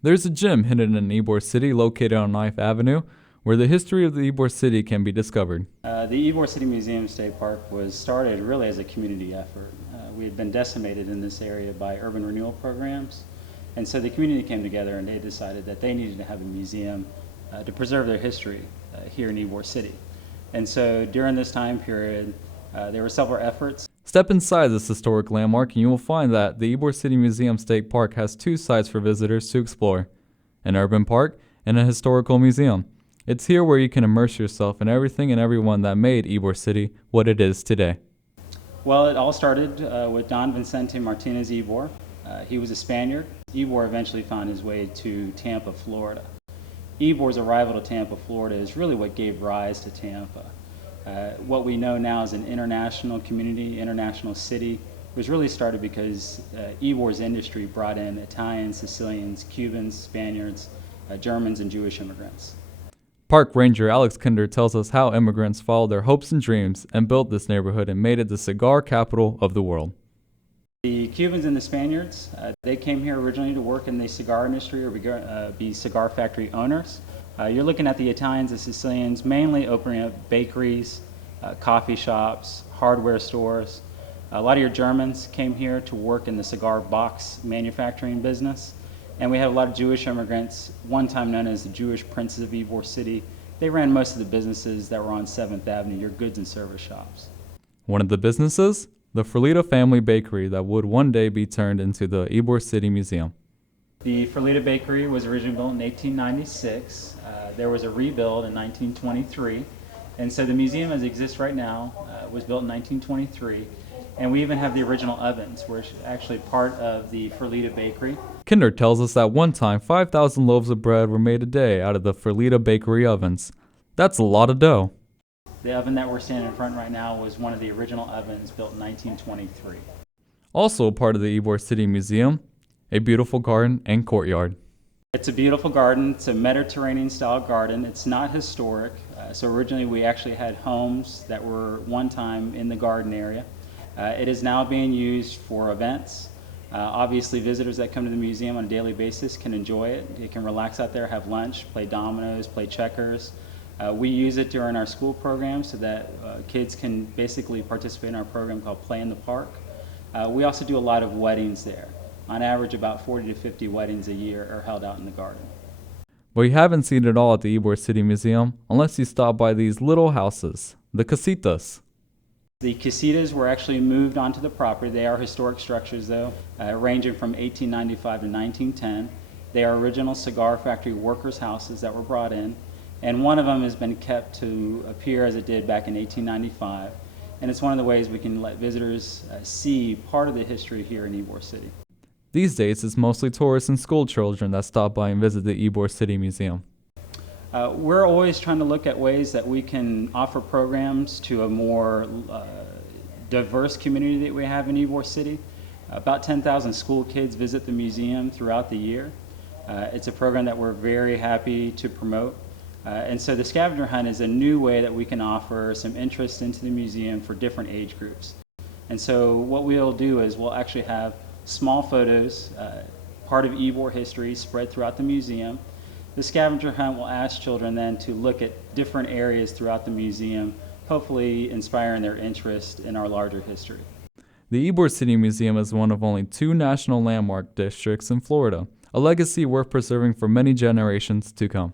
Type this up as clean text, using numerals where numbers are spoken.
There's a gym hidden in Ybor City located on 9th Avenue where the history of the Ybor City can be discovered. The Ybor City Museum State Park was started really as a community effort. We had been decimated in this area by urban renewal programs, and so the community came together and they decided that they needed to have a museum to preserve their history here in Ybor City. And so during this time period, there were several efforts. Step inside this historic landmark and you will find that the Ybor City Museum State Park has two sites for visitors to explore, an urban park and a historical museum. It's here where you can immerse yourself in everything and everyone that made Ybor City what it is today. Well, it all started with Don Vicente Martinez Ybor. He was a Spaniard. Ybor eventually found his way to Tampa, Florida. Ybor's arrival to Tampa, Florida is really what gave rise to Tampa. What we know now as an international community, international city, was really started because Ybor's industry brought in Italians, Sicilians, Cubans, Spaniards, Germans, and Jewish immigrants. Park Ranger Alex Kinder tells us how immigrants followed their hopes and dreams and built this neighborhood and made it the cigar capital of the world. The Cubans and the Spaniards, they came here originally to work in the cigar industry or be cigar factory owners. You're looking at the Italians and Sicilians mainly opening up bakeries, coffee shops, hardware stores. A lot of your Germans came here to work in the cigar box manufacturing business. And we have a lot of Jewish immigrants, one time known as the Jewish Princes of Ybor City. They ran most of the businesses that were on 7th Avenue, your goods and service shops. One of the businesses? The Ferlita family bakery that would one day be turned into the Ybor City Museum. The Ferlita Bakery was originally built in 1896. There was a rebuild in 1923. And so the museum as it exists right now was built in 1923. And we even have the original ovens, which is actually part of the Ferlita Bakery. Kinder tells us that one time 5,000 loaves of bread were made a day out of the Ferlita Bakery ovens. That's a lot of dough. The oven that we're standing in front right now was one of the original ovens built in 1923. Also part of the Ybor City Museum, a beautiful garden and courtyard. It's a beautiful garden. It's a Mediterranean style garden. It's not historic. So originally we actually had homes that were one time in the garden area. It is now being used for events. Obviously visitors that come to the museum on a daily basis can enjoy it. They can relax out there, have lunch, play dominoes, play checkers. We use it during our school program so that kids can basically participate in our program called Play in the Park. We also do a lot of weddings there. On average, about 40 to 50 weddings a year are held out in the garden. But you haven't seen it all at the Ybor City Museum unless you stop by these little houses, the casitas. The casitas were actually moved onto the property. They are historic structures though, ranging from 1895 to 1910. They are original cigar factory workers' houses that were brought in, and one of them has been kept to appear as it did back in 1895. And it's one of the ways we can let visitors see part of the history here in Ybor City. These days, it's mostly tourists and school children that stop by and visit the Ybor City Museum. We're always trying to look at ways that we can offer programs to a more diverse community that we have in Ybor City. About 10,000 school kids visit the museum throughout the year. It's a program that we're very happy to promote. And so the scavenger hunt is a new way that we can offer some interest into the museum for different age groups. And so what we'll do is we'll actually have small photos, part of Ybor history spread throughout the museum. The scavenger hunt will ask children then to look at different areas throughout the museum, hopefully inspiring their interest in our larger history. The Ybor City Museum is one of only 2 national landmark districts in Florida, a legacy worth preserving for many generations to come.